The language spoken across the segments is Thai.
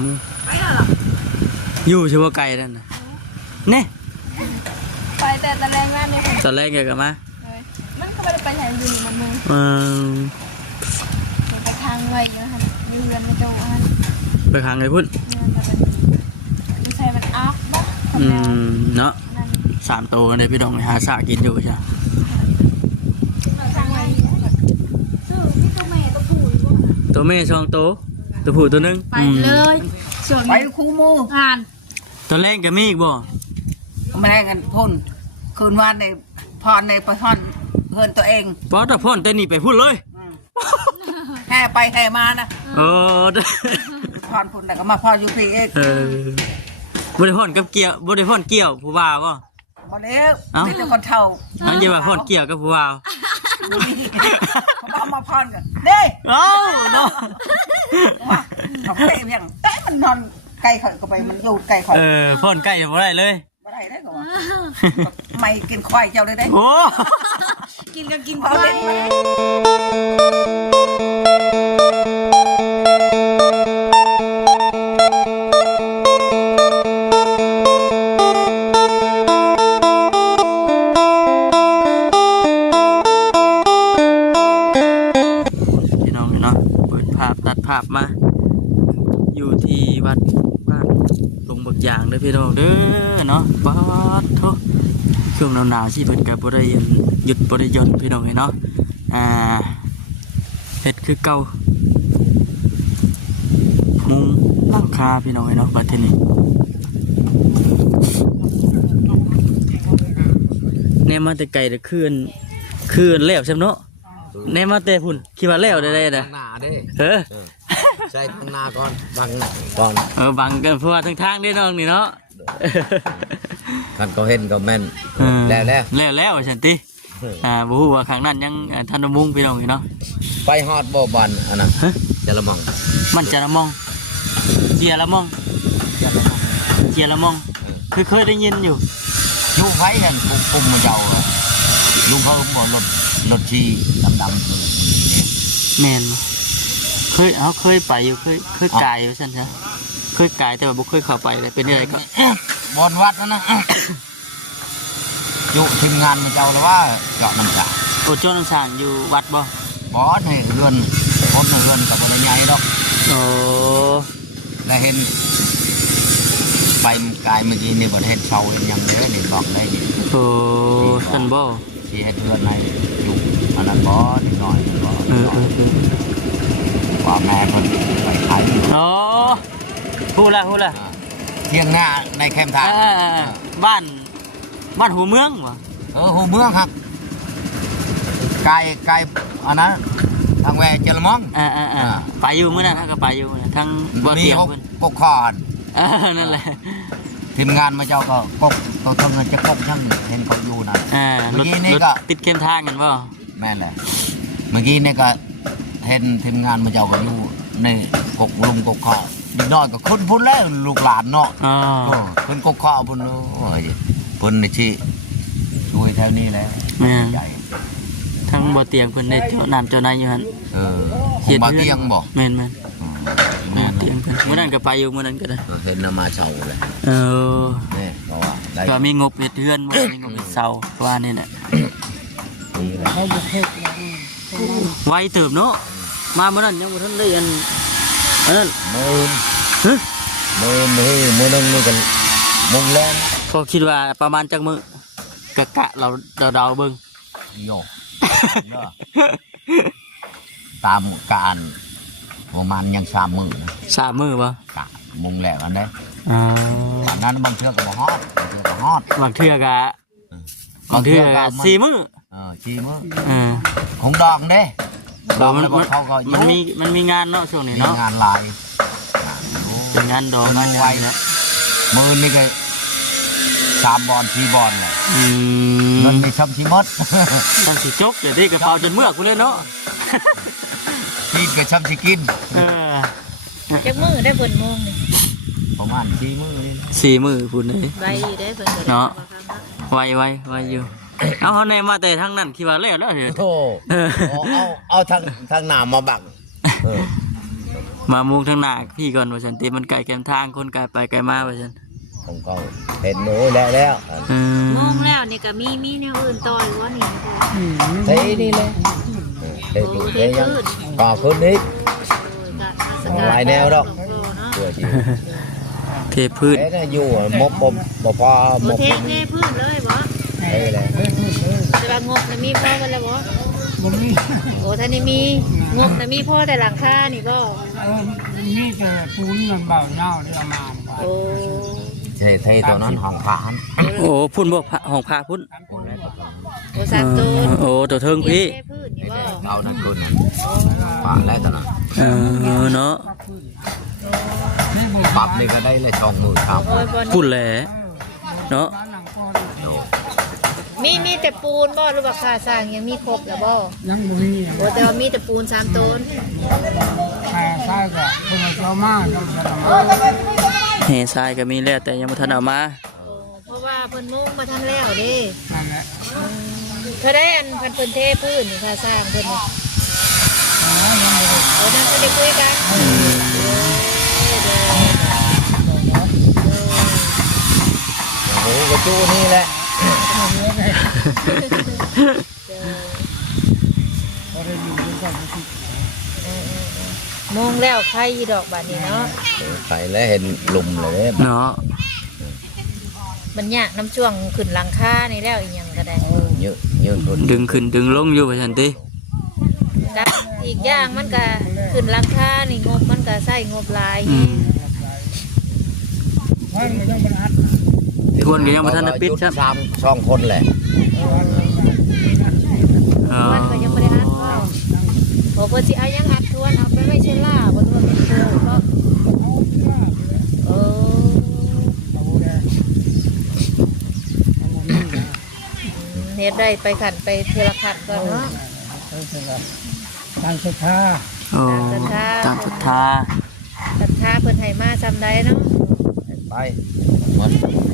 โมงอยู่เฉพาะไก่นั่นนะเนี่ยไปแต่ตะแรงงานนี่ตอนแรกเกี่ยวกับมามันก็ไม่ได้ไปไหนอยู่นี่มันมึงไปทางไว้เยอะค่ะอยู่เรือนในจังหวัดไปทางไหนพุ่นไม่ใช่มันอัพบ่เนาะ3 ตัวเนี่ยพี่น้องไปหาสากินอยู่ใช่ตัวแม่2 ตัวตัวผู้ตัวนึงไปเลยไปคู่มูงานตัวแรกก็มีอีกบ่ไม่ได้กันพ่นคืนวันในพรในประทอนเพื่อนตัวเองพอแต่พ่นแต่นี่ไปพูดเลยแห่ไปแห่มานะพรพ่นแต่ก็มาพรอยู่พี่เองบริพ่นกับเกี่ยวบริพ่นเกี่ยวผู้บ่าวบ่บ่เลี้ยวนี่เป็นคนเท่าอันนี้ว่าพ่นเกี่ยวกับผู้บ่าวเขามาพรกันเด้เอ้าเนาะว่าเขาเตะเพียงแต่มันนอนไก่ข่อยก็ไปมันอยู่ไก่ข่อยพ่นไก่บ่ได้เลยบ่ได้ได้ก็ว่าไม่กินควายเจ้าได้โอ้กินก็กินควายตัดภาพมาอยู่ที่วัดบ้านลงบักยางเด้อพี่น้องเด้อเนาะบ้านทุกช่วงหนาวๆที่เพิ่นกับบริหยุดบริยนต์พี่น้องเนาะเฮ็ดคือเก่ามุงหลังคาพี่น้องเนาะบัดทีนี้แน่มาแต่ไกลแต่คืนแล้วใช่ไหมเนาะแน่มาแต่พุ่นคิดว่าแล้วได้นะหนาเด้ใช่ตั้งนาก่อนบังหนาก่อนบังกันเพราะว่าทางได้น้องนี่เนาะคันก็เห็นก็แม่นแล้วฉันติบ่ฮู้ว่าข้างนั้นยังทันมุงพี่น้องนี่เนาะไปฮอดบ่บันอันนั้นจะละมองมันจะละมองเจียละมองเคยได้ยินอยู่ไฟเห็นปุ่มมาเจ้าลุงเขาบอกรถชีดำแม่นเคยไปอยู่เคยกายอยู่ฉันนะเคยกายแต่ว่าบุเคยเข้าไปเลยเป็นอะไรก็บอนวัดนะอยู่ทีมงานมันเจ้าหรือว่าเจาะน้ำสางโอ้เจาะน้ำสางอยู่วัดบ่เนี่ยเรือนพ้นเรือนกับบริญญาดอกแล้วเห็นไปกายเมื่อกี้นี่บริเห็นเช่าเห็นยังเลยนี่บอกได้นี่ท่านบ่ที่ให้เรือนในอยู่อันนั้นนิดหน่อยว่าแม่คนไปขายพูดละเที่ยงหน้าในแคมป์ทางบ้านหูเมืองวะหูเมืองครับไกลอันนั้นทางแวเจริญมองไปอยู่เมื่อนั้นก็ไปอยู่ทางบ่อเตียงกกคอนนั่นแหละทีมงานมาเจ้าก็กกต้องทำเงินจะกกช่างเห็นเขาอยู่นะเมื่อกี้นี่ก็ติดเข้มทางกันป่ะแม่นเลยเมื่อกี้นี่ก็เห็นทีมงานมาเจ้าก็อยู่ในกกลุงกกข้าวนิดน้อยก็คนพุ่นแล้วลูกหลานเนาะคนกกข้าวพุ่นพุ่นในที่ช่วยแถวนี้แล้วทั้งบ่อเตียงเพิ่นได้เจาะน้ำเจาะในอยู่หั่นบ่อเตียงบ่แม่นเตียงเพิ่นเมื่อนั้นก็ไปอยู่เมื่อนั้นก็ได้เห็นมาเช่าเลยนี่เพราะว่าก็มีงบเฮ็ดเฮือนบ่มีงบเฮ็ดเสาว่านี่แหละไวเติบเนาะมาเมื่อนั้นยังบ่ทันได้อันนั้นมือนึงนี่กันมุงแรงก็คิดว่าประมาณจักมื้อกะเราเดาเบิ่งโยตามการประมาณยัง3 มื้อบ่กะมุงแล้วอันได้ตอนนั้นบางเทื่อก็บ่ฮอดบางเทื่อก็4 มื้อ4 มื้อของดอกเด้ดอกมันมีงานเนาะช่วงนี้เนาะงานลายเป็นงานดอกงานไวนะมื้อนี้ก็3 บอล4 บอลเลยมันมีช้ำชีมดช้ำชีจกเดี๋ยวที่กระเป๋าจนเมือกกูเลยเนาะกินกับช้ำชีกินจักมือได้เพิ่นโมงนี่ประมาณ4 มื้อนี่4 มื้อพูดเลยไวอยู่ได้เพิ่นเนาะไวอยู่เอาเขาแนมาแต่ทางนั้นคิดว่าแล้วเหรอโธ่เอาทางหน้ามาบัง มามุงทางหน้าพี่ก่อนว่าซั่นติมันไกลแกมทางคนไกลไปไกลมาว่าซั่น ผมก็เห็นหนูแล้ว มองแล้วนี่ก็มีแนวอื่นต่อหรือว่านี่ เท่นี่เลยเท่ดูเท่ยังก่อขึ้นนิดหลายแนวดอกตัวจริง เทพืช เท่น่ะอยู่มบบ่พอมบ เทพื้นเลยบ่ เท่เลย แต่ว่างบน่ะมีพ่อกันแล้วบ่โอ้ท่านนี่มีงบน่ะมีพ่อแต่หลังคานี่บ่ นี่จะปูนมันเบาเน่าที่เอามา โอ้ เท่ตัวนั้นห้องพระ โอ้พุ่นบ่ห้องพระพุ่น โอ้สามตัว โอ้ตัวเทิงพี่ เทพื้นนี่บ่ เอานั่นคืนนั้นพระแล้วตอนนั้น เนาะ ปรับนี่ก็ได้เลยช่องมือครับ โอ้ยบ่ พุ่นแหละเนาะ มีแต่ปูนบ่หรือว่าค่าสร้างยังมีครบแล้วบ่ ยังบ่มี โอ้แต่ว่ามีแต่ปูน3ต้น แต่ใช่ก็เป็นเจ้ามากต้องจะมา เฮทรายก็มีแล้วแต่ยังบ่ทันเอามา โอ้เพราะว่าเพิ่นมุ่งบ่ทันแล้วเด้ นั่นแหละ เธอได้อันเพิ่นเทพื้นนี่ค่าสร้างเพิ่นนี่โอ้นั่นก็ได้คุยกัน โอ้โหกระจูนี่แหละ พอได้อยู่ด้วยกันก็คือ มองแล้วใครอีดอกบาดนี้เนาะ ไปแล้วเห็นลุมเลย เนาะ มันยากน้ำช่วงขึ้นหลังคานี่แล้วอีหยังก็ได้ เยอะเยอะคน ดึงขึ้นดึงลงอยู่ว่าซั่นติ กับอีกอย่างมันก็ขึ้นหลังคานี่งบมันก็ใช้งบหลาย ว่ามันต้องบรรทัด คนก็ยังบ่ทันได้ปิดครับ สามช่องคนแหละ มันก็ยังบ่ได้อัดเว้าบ่เพิ่นสิเอายังอัดทวนเอาไปไว้เชล่าบ่ทวนเป็นโตก็เออ เฮ็ดได้ไปขันไปเทละขันก่อนเนาะ การศึกษา โอ้ตามศรัทธา ศรัทธาเพิ่นให้มาซำใดเนาะ ไปหมด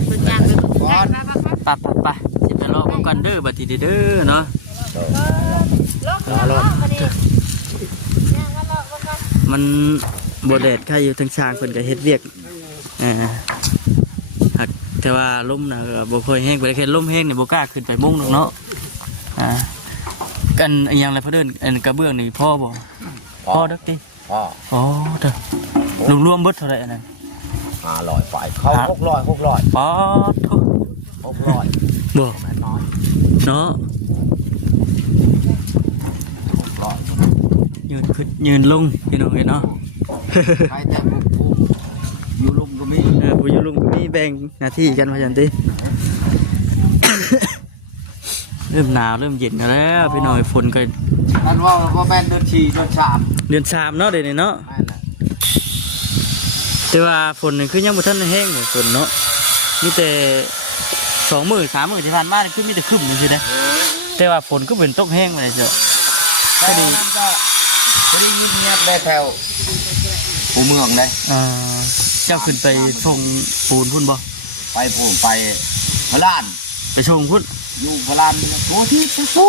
เพิ่นย่างไปเบิ่งก่อน ไปสิไปรอกันเด้อบัดทีเด้อเนาะ ลอกลอกมาดิย่างมาลอกมาก่อน มันบ่แดดใครอยู่ทางช้างเพิ่นก็เฮ็ดเวียกหักแต่ว่าลมน่ะก็บ่ค่อยแห้งไปได้แค่ลมแห้งนี่บ่กล้าขึ้นไปมุงหรอกเนาะกันอีหยังไรพะเดินอันกระเบื้องนี่พ่อบ่พ่อเด้อติ พ่อ อ๋อเด้อรวมๆเบิดเท่าไหร่อันนั้น 500ฝ่ายเขา600 ป๊อดโธ่ 600 บ่ น้อย เนาะ 600 ยืนขึ้นยืนลงพี่น้องเอ้ยเนาะ ใครแต่ผู้อยู่ลุมก็มี ผู้อยู่ลุงมีแบ่งหน้าที่กันว่าจังติ เริ่มหนาวเริ่มเย็นแล้วพี่น้อยฝนก็ นั่นว่าแม่นเดือน4เดือน3 เดือน3เนาะเดี๋ยวนี้เนาะ แม่นแหละ แต่ว่าฝนนี่คือยังบ่ทันได้แห้งหมดฝนเนาะมีแต่2 มื้อ 3 มื้อที่ผ่านมานี่คือมีแต่ครึ้มซื่อๆเด้แต่ว่าฝนก็เป็นตกแห้งไปเลยเจ้า แต่นั่นก็พอดีเงียบได้แถวผู้เมืองได้ เจ้าขึ้นไปส่งปูนพุ่นบ่ ไปผู้ไปพระลาน ไปส่งพุ่น อยู่พระลานโอ้ที่โอ้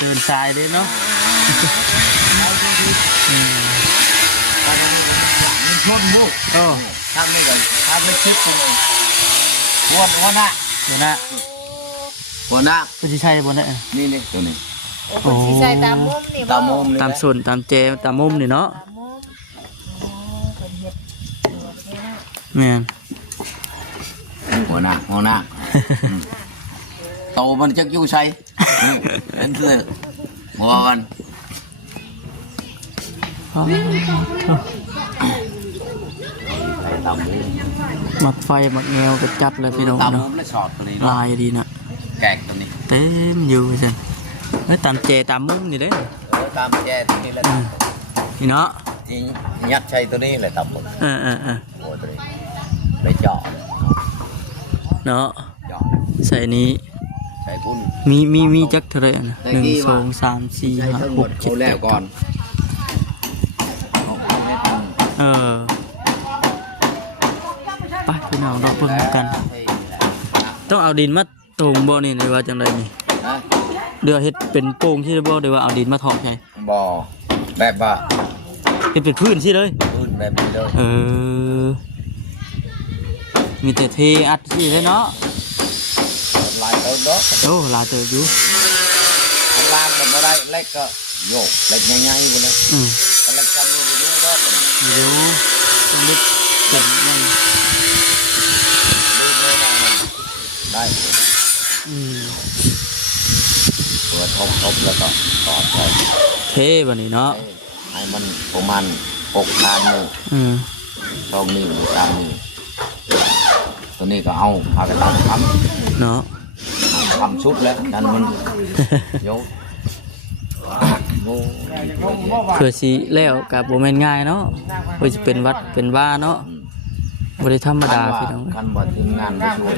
เดินทรายเด้เนาะ มันชนลูก โอ้ ทำไม่ได้ทำไม่คิดเลยหัวหน้า เดี๋ยวนะ หัวหน้า คือสิใช่บ่ได้ นี่ตัวนี้ โอ้เพิ่นสิใส่ตามมุมนี่บ่ ตามมุมนี่ ตามส่วนตามแจตามมุมนี่เนาะ ตามมุมอ๋อเพิ่นเฮ็ดเนี่ย แม่น หัวหน้าโตมันจะอยู่ใช่เป็นเสือหัวมันตามมุม มักไฟมักแนวก็จัดเลยพี่น้อง ตามมุ เนาะ มและช็อตตัวนี้ ลายดีนะ แกกตัวนี้ เต็มอยู่จังเอ้ยตามแจตามมุมนี่เด้ ตามแจตัวนี้แล้ว นี่เนาะ ยิงยัดใช้ตัวนี้เลยตามมุม เออ โอ้ตัวนี้ไปเจาะ เนาะ เจาะ ใส่นี้ ใส่พุ่น มีจักเท่าไหร่นะ ได้กี่วะ 1 2 3 4 ใช้ 5 ทั้งหมด 6 เขาแล้ว 7 ก่อน ไปพี่น้องเราเพิ่งกัน ต้องเอาดินมาตรงบ่นี่หรือว่าจังไดนี่เดือเฮ็ดเป็นโป่งที่บ่หรือว่าเอาดินมาถอกใช่ บ่แบบว่า เป็นพื้นสิเลย พื้นแบบนี้เลย เออมีแต่เทอัดสิเลยเนาะ ลายเติมเนาะ โอ้ลาเตออยู่ ข้างล่างมันไม่ได้เล็กก็โยกเล็กง่ายๆหมดเลย อืม ก็เล็กจำไม่รู้รอบ เดี๋ยวต้องเล็กเป็นไง ได้ อืม ตัวทบแล้วก็ต่อไป เทบันนี้เนาะ ให้มันประมาณ6 ล้านหนึ่ง อืม 2 นิ้ว3 นิ้วตัวนี้ก็เอาพากันทำ เนาะ ทำชุดแล้วนั่นมันโยกโง่ เพื่อสิแล้วกับโบแมนง่ายเนาะเพื่อจะเป็นวัดเป็นว่าเนาะบริธรรมดาพี่น้อง คันว่าทีมงานไปช่วย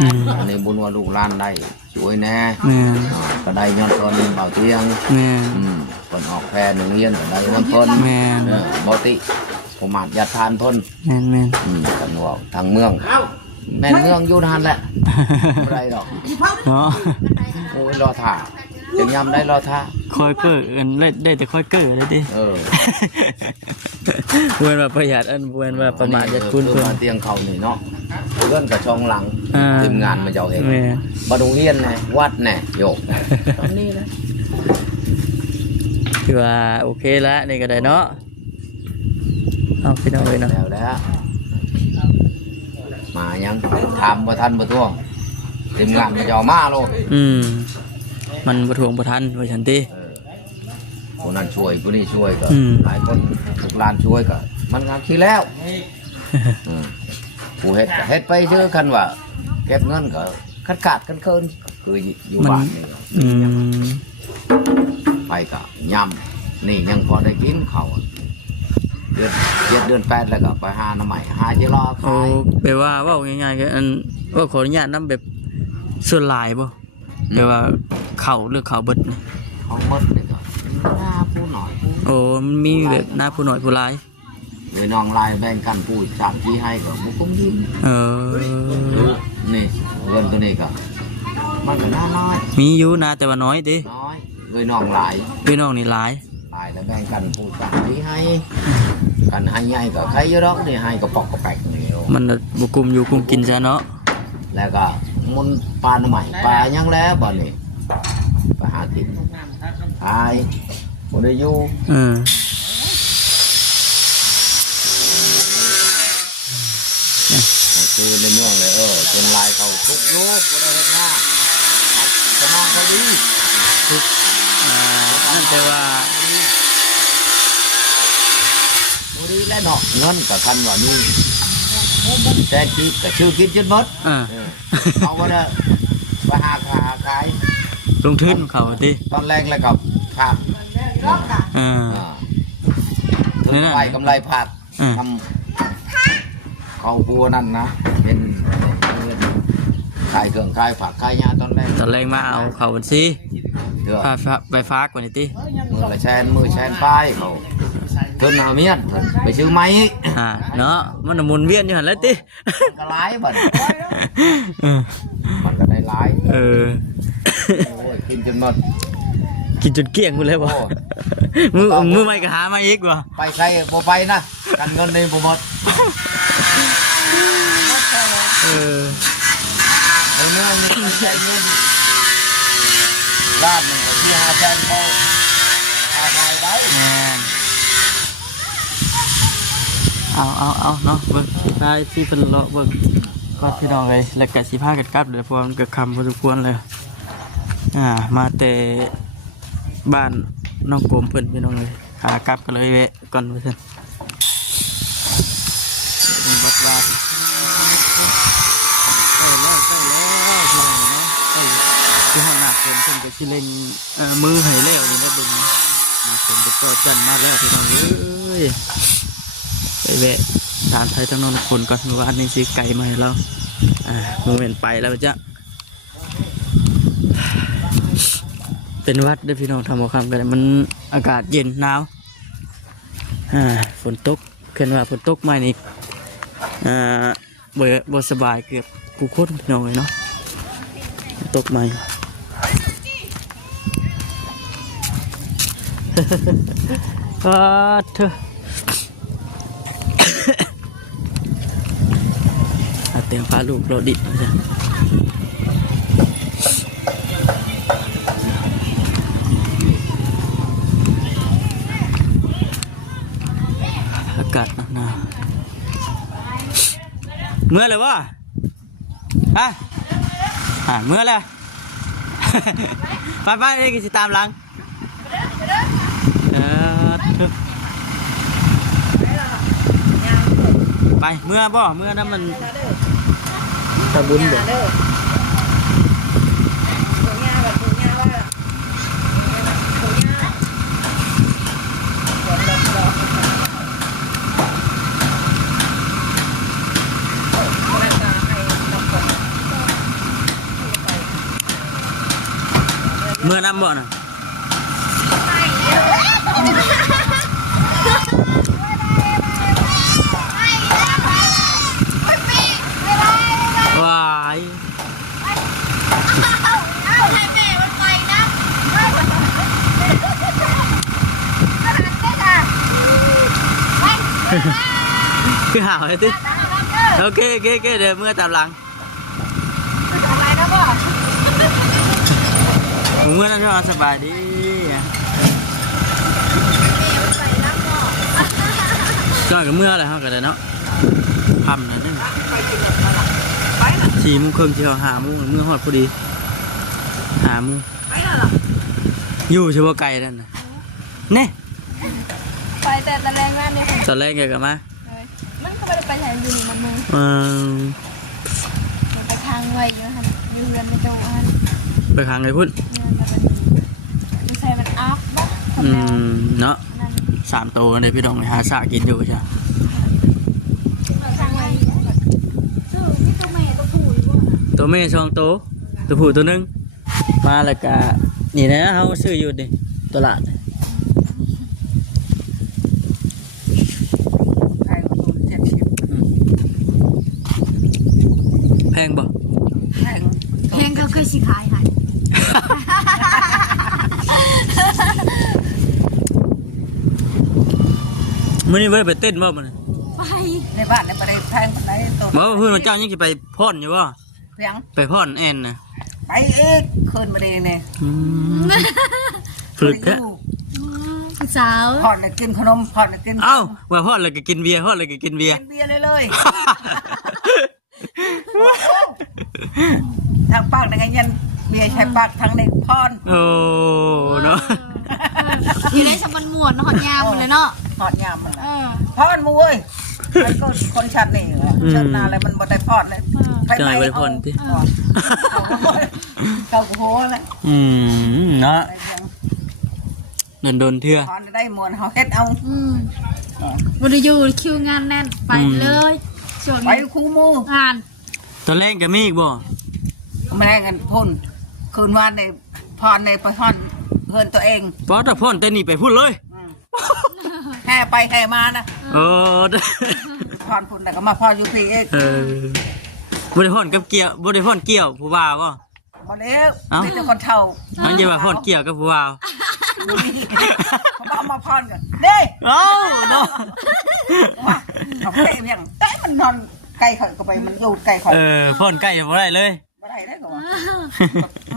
อืม ในบุญว่าลูกหลานได้ช่วยแน่ แม่น ก็ได้ย้อนตอนเบาเตียง แม่น คนออกแพร่หนึ่งเรียนก็ได้ย้อนต้น แม่น บติผมอาจยาทานเพิ่น แม่นแม่น กันว่าทางเมือง แม่นเมืองอยู่นานแหละไม่ได้หรอก เนาะ โอ้ยรอท่าจึงยำได้รอท่า คอยเกิดได้แต่คอยเกิดเลยดิ เออ เว้นว่าประหยัดอันเว้นว่าประมาทยัดคุณ เพื่ เพื่ อ อน มาเตียงเขานี่เนาะเพื่อนกับช่องหลัง อ่า ทีมงานมาเจ้าเอง แม่ บัดโรงเรียนไงวัดแน่โยกตอนนี้นะ คือว่าโอเคละนี่ก็ได้เนาะเอาพี่น้องเลยเนาะ แล้วมายังถามประทันประท้วงทีมงานมาเจ้ามาโลก มันประทวงประทันไว้ฉันติ คนนั้นช่วยคนนี้ช่วยก็ อืม หลายคนทุกร้านช่วยก็มันงานที่แล้วผู้เฮ็ดก็เฮ็ดไปเชื่อกันว่าเก็บเงินก็ขาดกันเคินคืออยู่บ้านนี่ อืม ไปก็ย่ำนี่ยังพอได้กินเขาวเดือน8แล้วก็ไปหาหน้ำใหม่หาเจรอ โอ้ ขาย แปลว่าเว่าง่ายๆก็อันว่าขออนุญาตนำแบบส่วนหลายบ่แปลว่าเขาเลือกเขาเบิดนี่ เขาหมดเลยก็หน้าผู้หน่อยผู้ โอ้มันมีแบบหน้าผู้น้อยผู้หลาย เลยน้องลายแบ่งกันผู้สามที่ให้ก็บุกุ้งยิ้ม เออ นี่เงินตัวนี้ก็มันก็น่าน้อย มีอยู่นะแต่ว่าน้อยติ น้อยเลยน้องหลาย พี่น้องนี่หลาย หลายแล้วแบ่งกันผู้สามที่ให้กันให้ใหญ่ก็ใครเยอะดอกนี่ให้ก็ปอกก็แปกนี่โอ้ มันน่ะบ่กุมอยู่กุมกินซะเนาะ แล้วก็มุนปลาหน่อใหม่ปลายังแล้วบ่นี่ไปหากินขายบ่ได้อยู่ คือในเมืองเลยเป็นลายเขาทุกโลกบ่ได้เฮ็ดหน้าสมองเขาดี ทุกนั่นแต่ว่า บ่ดีแล้วเนาะเงินก็ทันว่ามีแต่คิดก็ชื่อคิดจนหมด เอาบ่ได้ไปหาขาย ลงทุนเขาติ ตอนแรกแล้วก็ขาด ถึงไปกำไรผัดทำเขาบัวนั่นนะเป็นขายเครื่องขายผักขายยาตอนแรก ตอนแรกมาเอาเขาบัญชี เดือ ไปฝากกว่านี้ติ มือละแชนมือแชนป้ายเขาเพิ่นเอาเมียนเพิ่นไปซื้อไม้ เนาะมันหมุนเวียนอยู่หั่นแหล้วติ มันก็หลายบัดมันก็ได้หลาย เออ โอ้ยกินจนหมด กินจนเกลี้ยงหมดเลยบ่ โอ้ มือใหม่ก็หามาอีกบ่ ไปใช้บ่ไปนะกันเงินในบ่หมด เออ ในเมืองนี่ใช้เงินด้านหนึ่งที่5แสนเขาหาได้ได้ แม่นเอาเนาะเบิ่งสิพาที่เพิ่นเลาะเบิ่งก็พี่น้องเลยแล้วก็สิพากันกลับเดี๋ยวพอมันก็ค่ำพอสมควรเลยมาแต่บ้านน้องโกมเพิ่นพี่น้องเลยขากลับก็เลยแวะก่อนว่าซั่นเป็นบัดว่าใกล้แล้วพี่น้องเนาะใกล้ที่ห้องหน้าฝนเพิ่นก็สิเล็งมือให้แล้วนี่นะเบิ่งหน้าฝนก็จอจันมาแล้วพี่น้องเอ้ยไปแวะทานไทยทั้งนนท์คนก่อนเมื่อวานนี้ซื้อไก่มาให้เราโมเมนต์ไปแล้วจ้ะเป็นวัดเด้อพี่น้องทำเอาคำกันมันอากาศเย็นหนาวฝนตกเกินว่าฝนตกมานี่บ่สบายเกือบกูโคตรพี่น้องเลยเนาะตกใหม่ เถอะเตียงฟ้าลูกโรดิมาจ้ะอากาศหนาวเมื่อเลยวะฮะเมื่อเลย ไปเลยกินสิตามหลังไปเมื่อบ่เมื่อนั้นมันตะบุญบ่เมื่อน้ำบ่น่ะว้ายคือหาวเลยติโอเคเดี๋ยวเมื่อตามหลังเมื่อนั้นก็สบายดีก็กับเมื่ออะไรเขาก็ได้เนาะทำเลยเนี่ย4 โมงครึ่งเช้า5 โมงเมื่อฮอดพอดี5 โมงอยู่เฉพาะไกลนั่นนะเนี่ย ไปแต่ตะแรงนั่นเนี่ย ตอนแรกแกกลับมา มันก็ไม่ได้ไปไหนอยู่นี่มันมือ ไป ทางไว้อยู่ค่ะอยู่เรือนไม่ตรงอัน ไปขังไอ้พุ่น ไม่ใช่มันอัพบ้าง เนาะ3 ตัวเลยพี่ดองไปหาสากินอยู่ใช่ ทางไว้นี่ตัวแม่ตัวผู้อยู่บ่ ตัวแม่2 ตัวตัวผู้ตัวหนึงมาแล้วก็นี่นะเขาซื้ออยู่ดิตลาด แพงกว่าตัว70 แพงบ่ แพง เพลงก็เคยสิขายให้ มื้อนี้บ่ได้ไปเต้นบ่มัน ไป ในบ้านในประเทศแพงปานใดตัว บ่ว่าเพิ่นว่าเจ้ายังสิไปพ่อนอยู่บ่ เพียง ไปพ่อนแอนน่ะ ไปเอกคืนมาเดเนี่ย ฝึกแท้ ผู้สาว ผ่อนเลยกินขนมผ่อนเลยกิน เอ้าว่าพ่อนแล้วก็กินเบียร์พ่อนแล้วก็กินเบียร์ กินเบียร์เลยทางปากในไงยันเบียร์ใช้ปากทางในพร โอ้เนาะ อยู่ในสมันม่วนเนาะหอดยามเลยเนาะ หอดยามมันพรมูเว้ยมันก็คนชัดนี่เชิญนาอะไรมันบ่ได้พรเลย จังไงบ่ได้พ่อนติ เขาโหเลย เนาะโดนเทื่อ พรได้มวนเขาเฮ็ดเอา วันนี้อยู่คิวงานแน่นไปเลยช่วง ไป นี้ คู่มู งาน ตอนแรกก็มีอีกบ่ ไม่ได้กันพ่นคืนวานในพรในไปพรเพิ่นตัวเอง พอถ้าพ่อนแต่นี่ไปพูดเลย แห่ไปแห่มานะ โอ้ พรพุ่นแต่ก็มาพรอยู่พี่เอก บ่ได้พ่อนกับเกี่ยวบ่ได้พ่อนเกี่ยวผู้บ่าวบ่ บ่เด้อมีแต่คนเฒ่า มันจะว่าพ่อนเกี่ยวกับผู้บ่าว เขาเอามาพรกันเด้ เอ้าเนาะ ว่าเขาเตะเพียงแต่มันนอนไกลเขาก็ไปมันอยู่ไกลเขา พ่อนใกล้บ่ได้เลย บ่ได้ได้ก็ว่า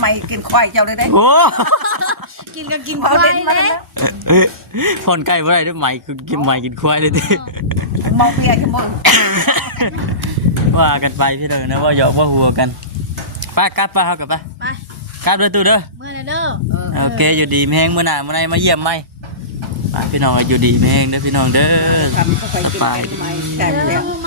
ไม่กินควายเจ้าเลยได้ โอ้ กินก็กิน พอ ไป เล่นมา เล แล้ว ย พ่อนใกล้บ่ได้ด้วยไหมคือกินไหมกินควายเลยติ มองเมียชั่วโมง ว่ากันไปพี่เด้อนะว่าหยอกว่าหัวกันไปกลับไปเฮากลับไป ไป กลับเลยตู้เด้อ เมื่อไหร่เด้อ โอเคอยู่ดีแม่งมื้อหน้ามื้อไหนมาเยี่ยมใหม่ไปพี่น้องอยู่ดีแม่งเด้อพี่น้องเด้อ ทำเข้าไปกินกันใหม่แต่ เด้ เพีย อง มา